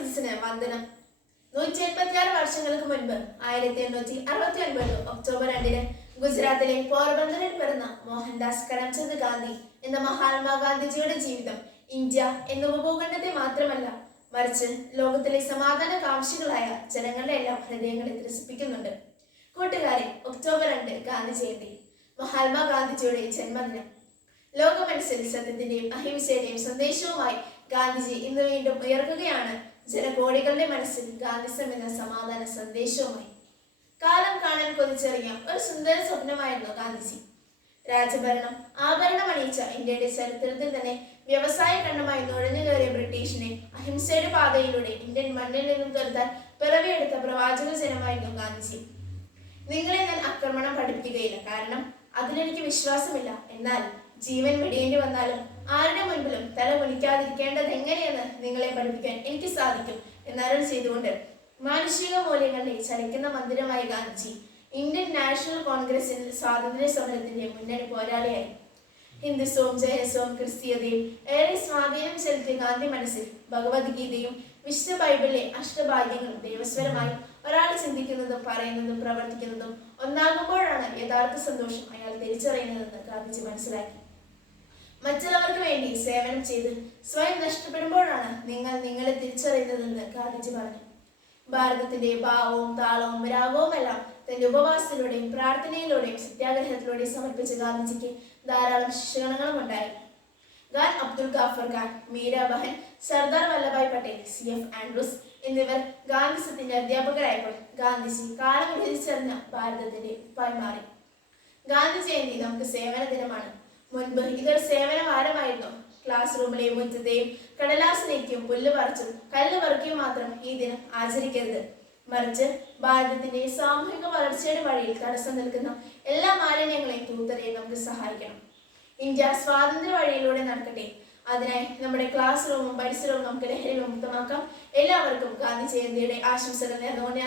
സദസ്സിന് വന്ദനം. 186 വർഷങ്ങൾക്ക് മുൻപ് 1869 ഒക്ടോബർ 2 ഗുജറാത്തിലെ പോർബന്ദറിൽ പിറന്ന മോഹൻദാസ് കരംചന്ദ് ഗാന്ധി എന്ന മഹാത്മാഗാന്ധിജിയുടെ ജീവിതം ഇന്ത്യ എന്ന ഉപഭൂഖണ്ഡത്തെ മാത്രമല്ല, മറിച്ച് ലോകത്തിലെ സമാധാന കാംക്ഷികളായ ജനങ്ങളുടെ എല്ലാം ഹൃദയങ്ങളെ ത്രസിപ്പിക്കുന്നുണ്ട്. കൂട്ടുകാരെ, ഒക്ടോബർ 2 ഗാന്ധി ജയന്തി, മഹാത്മാഗാന്ധിജിയുടെ ജന്മദിനം. ലോക മനസ്സിൽ സത്യത്തിന്റെയും അഹിംസയുടെയും സന്ദേശവുമായി ഗാന്ധിജി ഇന്ന് വീണ്ടും ഉയർക്കുകയാണ്. ജനകോടികളുടെ മനസ്സിൽ ഗാന്ധിസം എന്ന സമാധാന സന്ദേശവുമായി. കാലം കാണാൻ കൊതിച്ചെറിയ ഒരു സുന്ദര സ്വപ്നമായിരുന്നു ഗാന്ധിജി. രാജഭരണം ആഭരണമണിയിച്ച ഇന്ത്യയുടെ ചരിത്രത്തിൽ തന്നെ വ്യവസായ ഖണ്ഡമായി നുഴഞ്ഞു കയറിയ ബ്രിട്ടീഷിനെ അഹിംസയുടെ പാതയിലൂടെ ഇന്ത്യൻ മണ്ണിൽ നിന്നും തുരത്താൻ പിറവിയെടുത്ത പ്രവാചക ജനമായിരുന്നു ഗാന്ധിജി. നിങ്ങളെ ഞാൻ ആക്രമണം പഠിപ്പിക്കുകയില്ല, കാരണം അതിലെനിക്ക് വിശ്വാസമില്ല. എന്നാൽ ജീവൻ വെടിയേണ്ടി വന്നാലും ആരുടെ മുൻപിലും തല കുനിക്കാതിരിക്കേണ്ടത് എങ്ങനെയെന്ന് നിങ്ങളെ പഠിപ്പിക്കാൻ എനിക്ക് സാധിക്കും എന്നരുൾ ചെയ്തുകൊണ്ട് മാനുഷിക മൂല്യങ്ങളുടെ ചലിക്കുന്ന മന്ദിരമായ ഗാന്ധിജി ഇന്ത്യൻ നാഷണൽ കോൺഗ്രസിൽ സ്വാതന്ത്ര്യ സമരത്തിന്റെ മുന്നണി പോരാളിയായി. ഹിന്ദുത്വവും ജൈനത്വവും ക്രിസ്തീയതയും ഏറെ സ്വാധീനം ചെലുത്തിയ ഗാന്ധി മനസ്സിൽ ഭഗവത്ഗീതയും വിശുദ്ധ ബൈബിളിലെ അഷ്ടഭാഗ്യങ്ങളും ദൈവസ്വരമായി ഒരാൾ ചിന്തിക്കുന്നതും പറയുന്നതും പ്രവർത്തിക്കുന്നതും ഒന്നാകുമ്പോഴാണ് യഥാർത്ഥ സന്തോഷം അയാൾ തിരിച്ചറിയുന്നതെന്ന് ഗാന്ധിജി മനസ്സിലാക്കി. മറ്റുള്ളവർക്ക് വേണ്ടി സേവനം ചെയ്ത് സ്വയം നഷ്ടപ്പെടുമ്പോഴാണ് നിങ്ങൾ നിങ്ങളെ തിരിച്ചറിയുന്നതെന്ന് ഗാന്ധിജി പറഞ്ഞു. ഭാരതത്തിന്റെ ഭാവവും താളവും രാഗവും എല്ലാം തന്റെ ഉപവാസത്തിലൂടെയും പ്രാർത്ഥനയിലൂടെയും സത്യാഗ്രഹത്തിലൂടെയും സമർപ്പിച്ച ഗാന്ധിജിക്ക് ധാരാളം ശിഷ്യഗണങ്ങളും ഉണ്ടായി. ഖാൻ അബ്ദുൽ ഗാഫർ ഖാൻ, മീരാ ബഹൻ, സർദാർ വല്ലഭായ് പട്ടേൽ, CF ആൻഡ്രൂസ് എന്നിവർ ഗാന്ധിസത്തിന്റെ അധ്യാപകരായപ്പോൾ ഗാന്ധിജി കാലം വിഭജിച്ചറിഞ്ഞ ഭാരതത്തിന്റെ ഉപ്പായി മാറി. ഗാന്ധി ജയന്തി നമുക്ക് സേവന ദിനമാണ്. മുൻപ് ഇതൊരു സേവന വാരമായിരുന്നു. ക്ലാസ് റൂമിലെയും മുറ്റത്തെയും കടലാസിലേക്കും പുല്ല് പറിച്ചും കല്ല് പറിക്കുകയും മാത്രം ഈ ദിനം ആചരിക്കരുത്. മറിച്ച് ഭാരതത്തിന്റെ സാമൂഹിക വളർച്ചയുടെ വഴിയിൽ തടസ്സം നിൽക്കുന്ന എല്ലാ മാലിന്യങ്ങളെയും തൂത്തെറിയാൻ നമുക്ക് സഹായിക്കണം. ഇന്ത്യ സ്വാതന്ത്ര്യ വഴിയിലൂടെ നടക്കട്ടെ. അതിനായി നമ്മുടെ ക്ലാസ് റൂമും പരിസരവും നമുക്ക് ലഹരി വിമുക്തമാക്കാം. എല്ലാവർക്കും ഗാന്ധി ജയന്തിയുടെ ആശംസകൾ നേർന്നുകൊണ്ട്